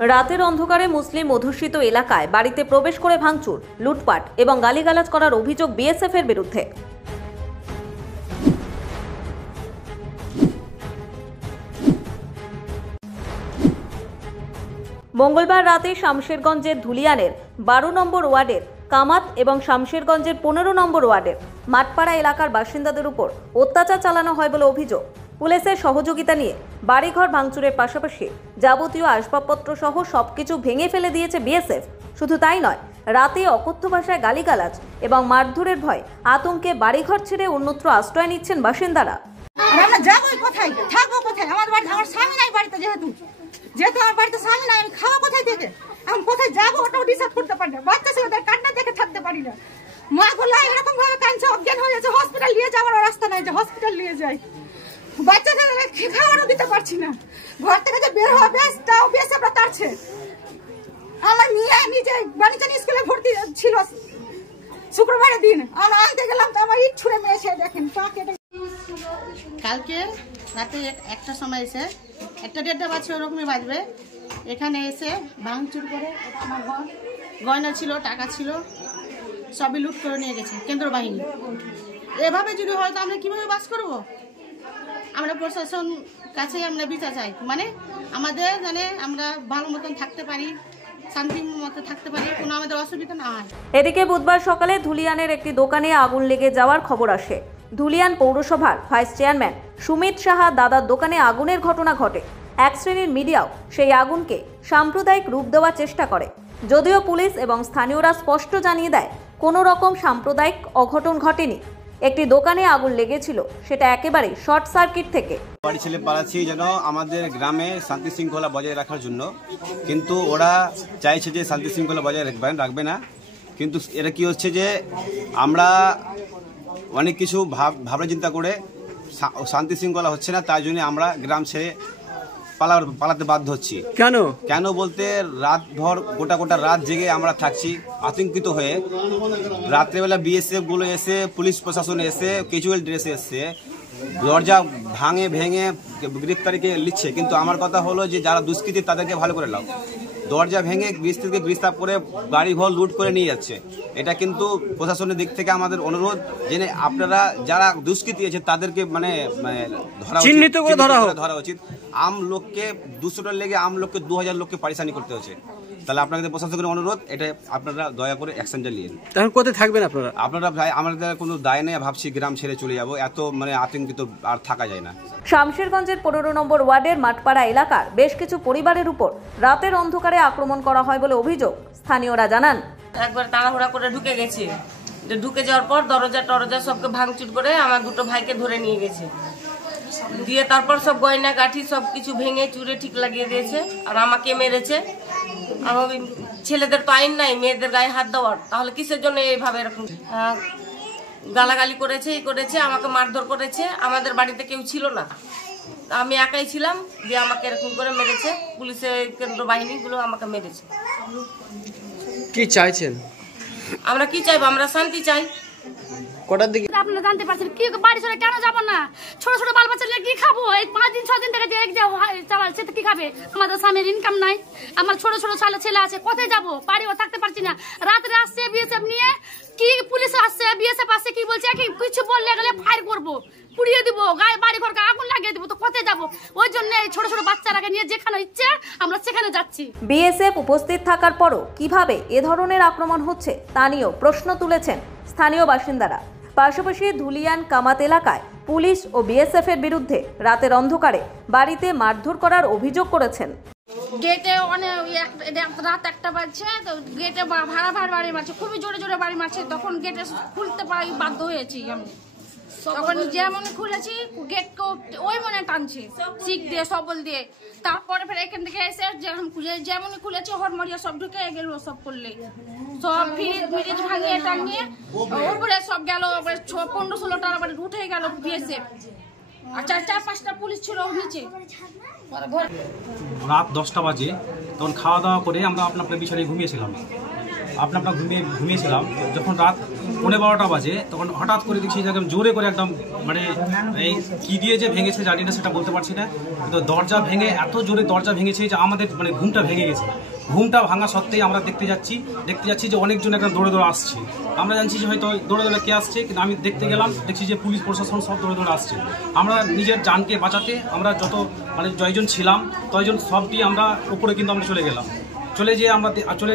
রাতের অন্ধকারে মুসলিম অধ্যুষিত এলাকায় বাড়িতে প্রবেশ করে ভাঙচুর, লুটপাট এবং গালিগালাজ করার অভিযোগ বিএসএফ এর বিরুদ্ধে। মঙ্গলবার রাতে শামশেরগঞ্জের ধুলিয়ানের 12 নম্বর ওয়ার্ডের কামাত এবং শামশেরগঞ্জের 15 নম্বর ওয়ার্ডের মাঠপাড়া এলাকার বাসিন্দাদের উপর অত্যাচার চালানো হয় বলে অভিযোগ। পুলিশের সহযোগিতা নিয়ে বাড়িঘর ভাঙচুরের পাশাপাশি যাবতীয় আসবাবপত্র সহ সবকিছু ভেঙে ফেলে দিয়েছে বিএসএফ। শুধু তাই নয়, রাতে অকথ্য ভাষায় গালিগালাজ এবং মারধরের ভয় আতঙ্কে বাড়িঘর ছেড়ে অন্যত্র আশ্রয় নিচ্ছেন বাসিন্দারা। আমরা যাবো কোথায়, থাকবো কোথায়? আমার স্বামী নাই বাড়িতে, যেহেতু আমার বাড়িতে স্বামী নাই, আমি খাওয়া কোথায় থেকে? এখন কোথায় যাবো ওটাও ডিসাইড করতে পারি না। বাচ্চা ছেলেদের কান্না দেখে থাকতে পারি না। মা গুলা এরকম ভাবে কাঁদছে, অজ্ঞান হয়ে যাচ্ছে। হসপিটাল নিয়ে যাওয়ার রাস্তা নাই যে হসপিটাল নিয়ে যাই। বাচ্চাদের খাওয়ারও দিতে পারছি না। ঘর থেকে যে বের হবে তাও বেশ আমরা তারছে। আমার মেয়ে নিজে বাণিজ্য স্কুলে ভর্তি ছিল শুক্রবারের দিন, আমরা আনতে গেলাম তো আমার ইট ছুঁড়ে মেরেছে। দেখেন কালকে রাতে একটার সময় এসে 1-1:30 বাজছে, ওরকমই বাজবে, এখানে এসে ভাঙচুর করে আমার ঘর গয়না ছিল, টাকা ছিল, সবই লুট করে নিয়ে গেছে কেন্দ্র বাহিনী। এভাবে যদি হয় তো আমরা কীভাবে বাস করব? আমরা প্রশাসন কাছে আমরা বিচার চাই, মানে আমাদের আমরা ভালো মতন থাকতে পারি, শান্তির মতো থাকতে পারি, কোনো আমাদের অসুবিধা না হয়। এদিকে বুধবার সকালে ধুলিয়ানের একটি দোকানে আগুন লেগে যাওয়ার খবর আসে। ধুলিয়ান পৌরসভার ভাইস চেয়ারম্যান সুমিত সাহা দাদার দোকানে আগুনের ঘটনা ঘটে। এক শ্রেণীর মিডিয়াও সেই আগুনকে সাম্প্রদায়িক রূপ দেওয়ার চেষ্টা করে, যদিও পুলিশ এবং স্থানীয়রা স্পষ্ট জানিয়ে দেয় কোনো রকম সাম্প্রদায়িক অঘটন ঘটেনি। একটি দোকানে আগুন লেগেছিল, সেটা একেবারে শর্ট সার্কিট থেকে। বাড়ি ছেলে পালাচ্ছি যেন আমাদের গ্রামে শান্তি শৃঙ্খলা বজায় রাখার জন্য, কিন্তু ওরা চাইছে যে শান্তি শৃঙ্খলা বজায় রাখবে না। কিন্তু এটা কি হচ্ছে যে আমরা অনেক কিছু ভাবনা চিন্তা করে শান্তি শৃঙ্খলা হচ্ছে না, তাই জন্য আমরা গ্রাম ছেড়ে পালাতে বাধ্য হচ্ছি। কেন বলতে রাতভর গোটা রাত জেগে আমরা থাকছি আতঙ্কিত হয়ে। রাত্রেবেলা বিএসএফ গুলো এসে, পুলিশ প্রশাসন এসে, ক্যাজুয়াল ড্রেসে এসে দরজা ভেঙে গ্রেফতারিকে নিচ্ছে। কিন্তু আমার কথা হলো যে যারা দুষ্কৃতী তাদেরকে ভালো করে লাও, দরজা ভেঙে গ্রেফতার করে বাড়ি ঘর লুট করে নিয়ে যাচ্ছে। এটা কিন্তু প্রশাসনের দিক থেকে আমাদের অনুরোধ যে আপনারা যারা দুষ্কৃতী আছে তাদেরকে ধরা উচিত। আম লোককে 200টার লেগে আম লোককে 2000 লোককে পরেশানি করতে হচ্ছে। তাহলে আপনাদের প্রশাসনের অনুরোধ, এটা আপনারা দয়া করে অ্যাকশনটা নিন। তখন কোথায় থাকবেন আপনারা ভাই? আমাদের কোনো দায় নেই, ভাবছি গ্রাম ছেড়ে চলে যাবো। এত আতঙ্কিত আর থাকা যায় না। শামশেরগঞ্জের 15 নম্বর ওয়ার্ডের মাঠপাড়া এলাকার বেশ কিছু পরিবারের উপর রাতের অন্ধকারে আক্রমণ করা হয় বলে অভিযোগ। স্থানীয়রা জানান, একবার তাড়াহুড়া করে ঢুকে গেছে, ঢুকে যাওয়ার পর দরজা সবকে ভাঙচুর করে আমার দুটো ভাইকে ধরে নিয়ে গেছে, দিয়ে তারপর সব গয়না গাঠি সবকিছু ভেঙে চুরে ঠিক লাগিয়ে দিয়েছে। আর আমাকে মেরেছে। আমার ছেলেদের তো আইন নাই মেয়েদের গায়ে হাত দেওয়ার, তাহলে কিসের জন্য এইভাবে এরকম গালাগালি করেছে, আমাকে মারধর করেছে। আমাদের বাড়িতে কেউ ছিল না, আমি একাই ছিলাম, দিয়ে আমাকে এরকম করে মেরেছে। পুলিশের কেন্দ্র বাহিনীগুলো আমাকে মেরেছে। কি চাইছেন? আমরা কি চাইবো? আমরা শান্তি চাই। কটার দিকে আপনারা জানতে পারছেন কি বাড়ি ছেড়ে কেন যাবো না? ছোট ছোট বাল বাচ্চা কি খাবো? এই 5 দিন 6 দিন থেকে যে চালাচ্ছে কি খাবে? আমাদের স্বামীর ইনকাম নাই, আমার ছোট ছোট ছেলে আছে, কোথায় যাবো? বাড়িও থাকতে পারছি না। রাত্রে আসছে বিএসএফ নিয়ে, কি পুলিশ আসছে, বিএসএফ আসছে, কি বলছে কিছু বললে গেলে ফায়ার করবো, পুড়িয়ে দিব, গায়ে বাড়ি ঘরকে আগুন লাগিয়ে দিব। তো কোথায় যাবো? ওই জন্য ছোট ছোট বাচ্চারাকে নিয়ে যেখানে ইচ্ছে আমরা সেখানে যাচ্ছি। বিএসএফ উপস্থিত থাকার পরও কিভাবে এ ধরনের আক্রমণ হচ্ছে তা নিয়েও প্রশ্ন তুলেছেন স্থানীয় বাসিন্দারা। পাশাপাশি ধুলিয়ান কামাত এলাকায় পুলিশ ও বিএসএফ এর বিরুদ্ধে রাতের অন্ধকারে বাড়িতে মারধর করার অভিযোগ করেছেন। গেটে অনেক রাত 1টা বাজছে, তো গেটে ভাড়া বাড়ি মারছে, খুবই জোরে বাড়ি মারছে। তখন গেটে খুলতে পারি বাধ্য হয়েছি আমি। তখন যেমন খুলেছি গেটকে ওই মনে টানছে চিক দিয়ে, সবল দিয়ে। তারপরে ফের এখান থেকে এসে যেমনই খুলেছে হরমরিয়া সব ঢুকে গেল, সব করলে সব ফ্রিজ ভাঙিয়ে টাঙিয়ে উপরে সব গেল। 15-16টা আবার উঠে গেল বিএসএফ, আর 4-5টা পুলিশ ছিল নিচে। রাত 10টা বাজে, তখন খাওয়া দাওয়া করে আমরা আপনার বিছানায় ঘুমিয়েছিলাম। আপনা ঘুমিয়েছিলাম। যখন রাত 11:15 বাজে তখন হঠাৎ করে দেখছি যে একদম জোরে করে একদম মানে এই কী দিয়ে যে ভেঙেছে জানি না, সেটা বলতে পারছি না, কিন্তু দরজা ভেঙে এত জোরে দরজা ভেঙেছে যে আমাদের মানে ঘুমটা ভেঙে গেছে। ঘুমটা ভাঙা সত্ত্বেই আমরা দেখতে যাচ্ছি যে অনেকজন একদম দৌড়ে আসছে। আমরা জানছি যে হয়তো দৌড়ে কে আসছে, কিন্তু আমি দেখতে গেলাম, দেখছি যে পুলিশ প্রশাসন সব দৌড়ে আসছে। আমরা নিজের জানকে বাঁচাতে আমরা যত মানে জয়জন ছিলাম তয়জন সবটি আমরা উপরে কিন্তু আমরা চলে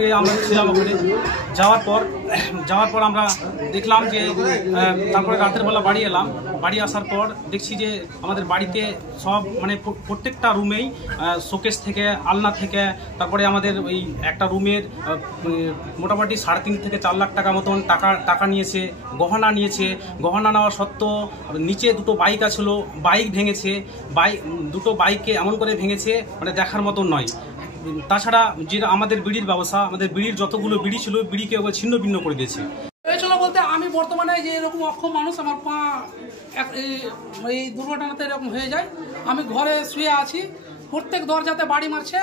গিয়ে আমরা ছিলাম ওখানে। যাওয়ার পর আমরা দেখলাম যে তারপরে রাতের বেলা বাড়ি এলাম। বাড়ি আসার পর দেখছি যে আমাদের বাড়িতে সব মানে প্রত্যেকটা রুমেই শোকেস থেকে, আলনা থেকে, তারপরে আমাদের ওই একটা রুমের মোটামুটি 3.5 থেকে 4 লাখ টাকা মতন টাকা নিয়েছে, গহনা নিয়েছে। গহনা নেওয়া সত্ত্বেও নিচে 2টো বাইক আছিল, বাইক ভেঙেছে। দুটো বাইককে এমন করে ভেঙেছে মানে দেখার মতন নয়। তাছাড়া যে আমাদের বিড়ির ব্যবসা, আমাদের বিড়ির যতগুলো বিড়ি ছিল বিড়িকে ছিন্ন ভিন্ন করে দিয়েছে। হয়েছিল বলতে আমি বর্তমানে যে এরকম অক্ষম মানুষ, আমার পা এই দুর্ঘটনাতে এরকম হয়ে যায়। আমি ঘরে শুয়ে আছি, প্রত্যেক দরজাতে বাড়ি মারছে।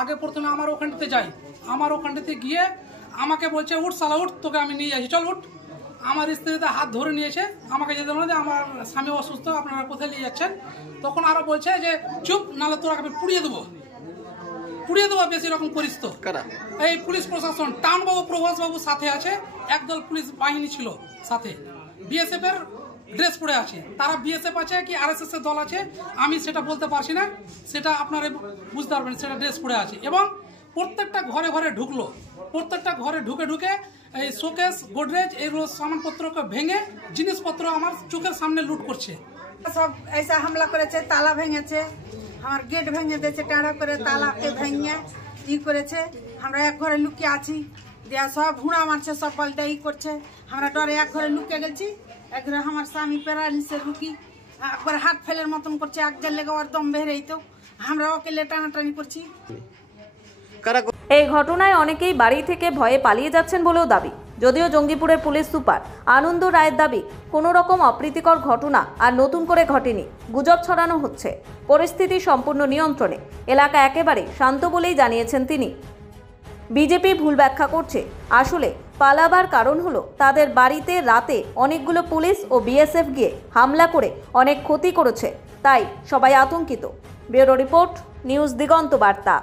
আগে প্রথমে আমার ওখানটাতে যাই, আমার ওখানটাতে গিয়ে আমাকে বলছে উঠ শালা উঠ, তোকে আমি নিয়ে যাচ্ছি, চল উঠ। আমার স্ত্রীতে হাত ধরে নিয়েছে, আমাকে যেতে বলে যে আমার স্বামী অসুস্থ, আপনারা কোথায় নিয়ে যাচ্ছেন। তখন আরো বলছে যে চুপ, নাহলে তোরা আমি পুড়িয়ে দেবো, বেশি রকম করিস তো। এই পুলিশ প্রশাসন, টাউনবাবু, প্রভাস বাবু সাথে আছে, একদল পুলিশ বাহিনী ছিল সাথে, বিএসএফ এর ড্রেস পরে আছে। তারা বিএসএফ আছে কি আরএসএস এর দল আছে আমি সেটা বলতে পারছি না, সেটা আপনারা বুঝতে পারবেন। সেটা ড্রেস পরে আছে এবং প্রত্যেকটা ঘরে ঢুকলো। প্রত্যেকটা ঘরে ঢুকে এই শোকেস, গোদরেজ, এগুলো সামানপত্রকে ভেঙে জিনিসপত্র আমার চোখের সামনে লুট করছে। সব ऐसा হামলা করেছে, তালা ভেঙেছে, আমার গেট ভেঙে দিয়েছে, টাড়া করে তালাকে ভেঙে করেছে। আমরা এক ঘরে লুকিয়ে আছি, দিয়া সব হুড়া মারছে, সব পাল্টা করছে। আমরা ডরে এক ঘরে লুকিয়ে গেছি। এক ঘরে আমার স্বামী প্যারালিসে রুকি একবার হাত ফেলের মতন করছে, এক জাল লেগে ওর দম বের তো আমরা ওকে টানাটানি করছি। এই ঘটনায় অনেকেই বাড়ি থেকে ভয়ে পালিয়ে যাচ্ছেন বলেও দাবি। যদিও জঙ্গিপুরের পুলিশ সুপার আনন্দ রায়ের দাবি, কোনো রকম অপ্রীতিকর ঘটনা আর নতুন করে ঘটেনি, গুজব ছড়ানো হচ্ছে। পরিস্থিতি সম্পূর্ণ নিয়ন্ত্রণে, এলাকা একেবারে শান্ত বলেই জানিয়েছেন তিনি। বিজেপি ভুল ব্যাখ্যা করছে। আসলে পালাবার কারণ হলো তাদের বাড়িতে রাতে অনেকগুলো পুলিশ ও বিএসএফ গিয়ে হামলা করে অনেক ক্ষতি করেছে, তাই সবাই আতঙ্কিত। ব্যুরো রিপোর্ট, নিউজ দিগন্ত বার্তা।